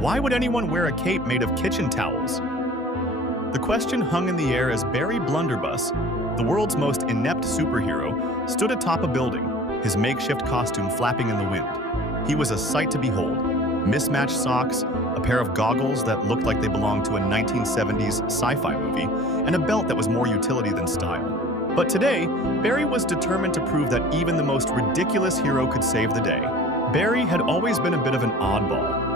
Why would anyone wear a cape made of kitchen towels? The question hung in the air as Barry Blunderbuss, the world's most inept superhero, stood atop a building, his makeshift costume flapping in the wind. He was a sight to behold. Mismatched socks, a pair of goggles that looked like they belonged to a 1970s sci-fi movie, and a belt that was more utility than style. But today, Barry was determined to prove that even the most ridiculous hero could save the day. Barry had always been a bit of an oddball.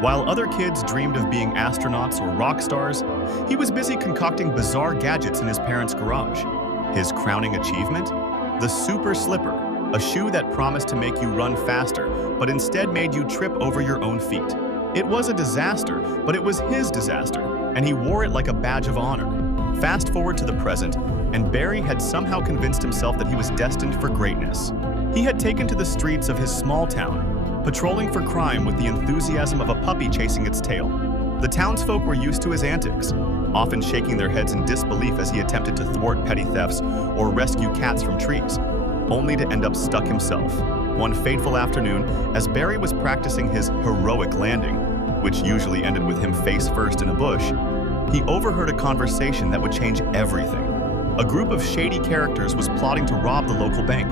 While other kids dreamed of being astronauts or rock stars, he was busy concocting bizarre gadgets in his parents' garage. His crowning achievement? The Super Slipper, a shoe that promised to make you run faster, but instead made you trip over your own feet. It was a disaster, but it was his disaster, and he wore it like a badge of honor. Fast forward to the present, and Barry had somehow convinced himself that he was destined for greatness. He had taken to the streets of his small town, patrolling for crime with the enthusiasm of a puppy chasing its tail. The townsfolk were used to his antics, often shaking their heads in disbelief as he attempted to thwart petty thefts or rescue cats from trees, only to end up stuck himself. One fateful afternoon, as Barry was practicing his heroic landing, which usually ended with him face first in a bush, he overheard a conversation that would change everything. A group of shady characters was plotting to rob the local bank.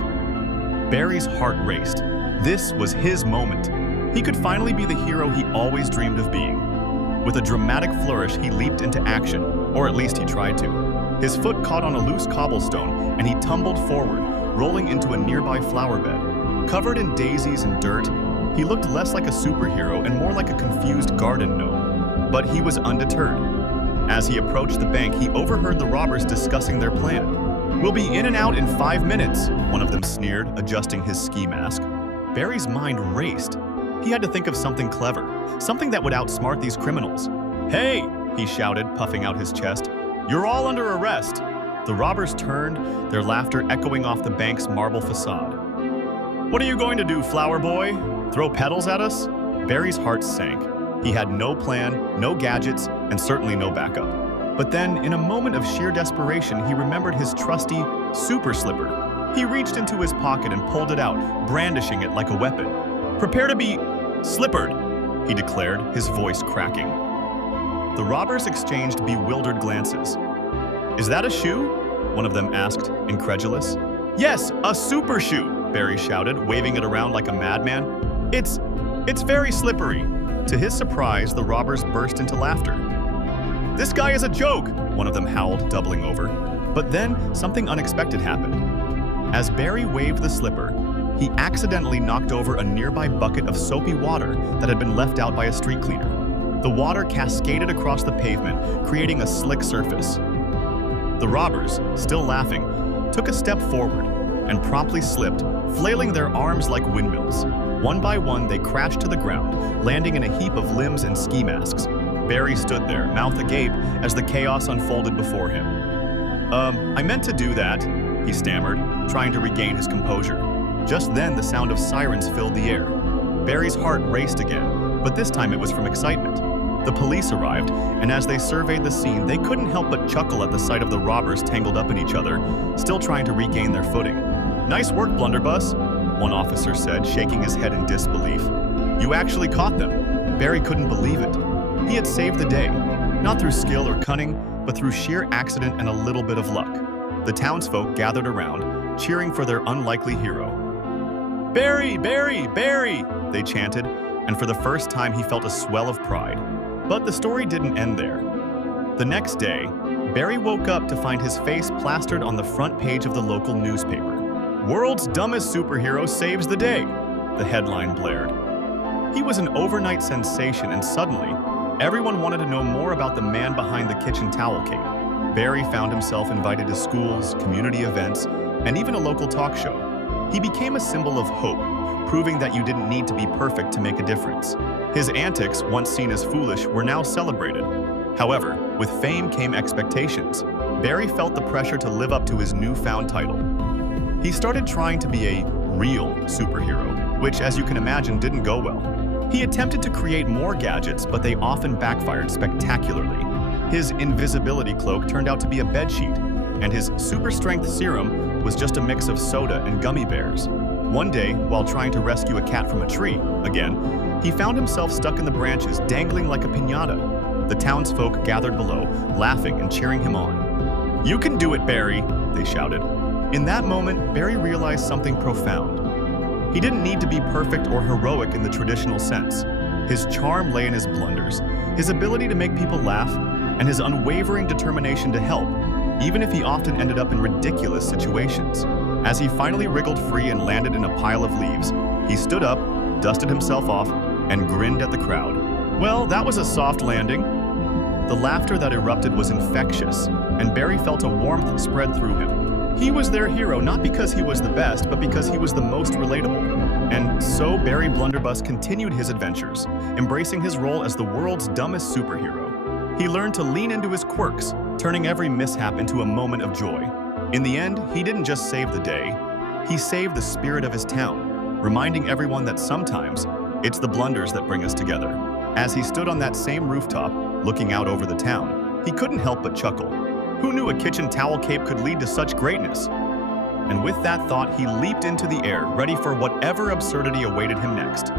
Barry's heart raced. This was his moment. He could finally be the hero he always dreamed of being. With a dramatic flourish, he leaped into action, or at least he tried to. His foot caught on a loose cobblestone, and he tumbled forward, rolling into a nearby flower bed. Covered in daisies and dirt, he looked less like a superhero and more like a confused garden gnome. But he was undeterred. As he approached the bank, he overheard the robbers discussing their plan. "We'll be in and out in 5 minutes," one of them sneered, adjusting his ski mask. Barry's mind raced. He had to think of something clever, something that would outsmart these criminals. "Hey!" he shouted, puffing out his chest. "You're all under arrest!" The robbers turned, their laughter echoing off the bank's marble facade. "What are you going to do, flower boy? Throw petals at us?" Barry's heart sank. He had no plan, no gadgets, and certainly no backup. But then, in a moment of sheer desperation, he remembered his trusty Super Slipper. He reached into his pocket and pulled it out, brandishing it like a weapon. "Prepare to be slippered," he declared, his voice cracking. The robbers exchanged bewildered glances. "Is that a shoe?" one of them asked, incredulous. "Yes, a super shoe," Barry shouted, waving it around like a madman. It's very slippery." To his surprise, the robbers burst into laughter. "This guy is a joke," one of them howled, doubling over. But then, something unexpected happened. As Barry waved the slipper, he accidentally knocked over a nearby bucket of soapy water that had been left out by a street cleaner. The water cascaded across the pavement, creating a slick surface. The robbers, still laughing, took a step forward and promptly slipped, flailing their arms like windmills. One by one, they crashed to the ground, landing in a heap of limbs and ski masks. Barry stood there, mouth agape, as the chaos unfolded before him. I meant to do that," he stammered, trying to regain his composure. Just then, the sound of sirens filled the air. Barry's heart raced again, but this time it was from excitement. The police arrived, and as they surveyed the scene, they couldn't help but chuckle at the sight of the robbers tangled up in each other, still trying to regain their footing. "Nice work, Blunderbuss," one officer said, shaking his head in disbelief. "You actually caught them." Barry couldn't believe it. He had saved the day, not through skill or cunning, but through sheer accident and a little bit of luck. The townsfolk gathered around, cheering for their unlikely hero. "Barry! Barry! Barry!" they chanted, and for the first time he felt a swell of pride. But the story didn't end there. The next day, Barry woke up to find his face plastered on the front page of the local newspaper. "World's dumbest superhero saves the day," the headline blared. He was an overnight sensation, and suddenly, everyone wanted to know more about the man behind the kitchen towel cape. Barry found himself invited to schools, community events, and even a local talk show. He became a symbol of hope, proving that you didn't need to be perfect to make a difference. His antics, once seen as foolish, were now celebrated. However, with fame came expectations. Barry felt the pressure to live up to his newfound title. He started trying to be a real superhero, which, as you can imagine, didn't go well. He attempted to create more gadgets, but they often backfired spectacularly. His invisibility cloak turned out to be a bedsheet, and his super strength serum was just a mix of soda and gummy bears. One day, while trying to rescue a cat from a tree, again, He found himself stuck in the branches, dangling like a piñata. The townsfolk gathered below, laughing and cheering him on. "You can do it, Barry," they shouted. In that moment, Barry realized something profound. He didn't need to be perfect or heroic in the traditional sense. His charm lay in his blunders, his ability to make people laugh, and his unwavering determination to help, even if he often ended up in ridiculous situations. As he finally wriggled free and landed in a pile of leaves, he stood up, dusted himself off, and grinned at the crowd. Well, that was a soft landing. The laughter that erupted was infectious, and Barry felt a warmth spread through him. He was their hero not because he was the best, but because he was the most relatable. And so Barry Blunderbuss continued his adventures, embracing his role as the world's dumbest superhero. He learned to lean into his quirks, turning every mishap into a moment of joy. In the end, he didn't just save the day, he saved the spirit of his town, reminding everyone that sometimes it's the blunders that bring us together. As he stood on that same rooftop, looking out over the town, he couldn't help but chuckle. Who knew a kitchen towel cape could lead to such greatness? And with that thought, he leaped into the air, ready for whatever absurdity awaited him next.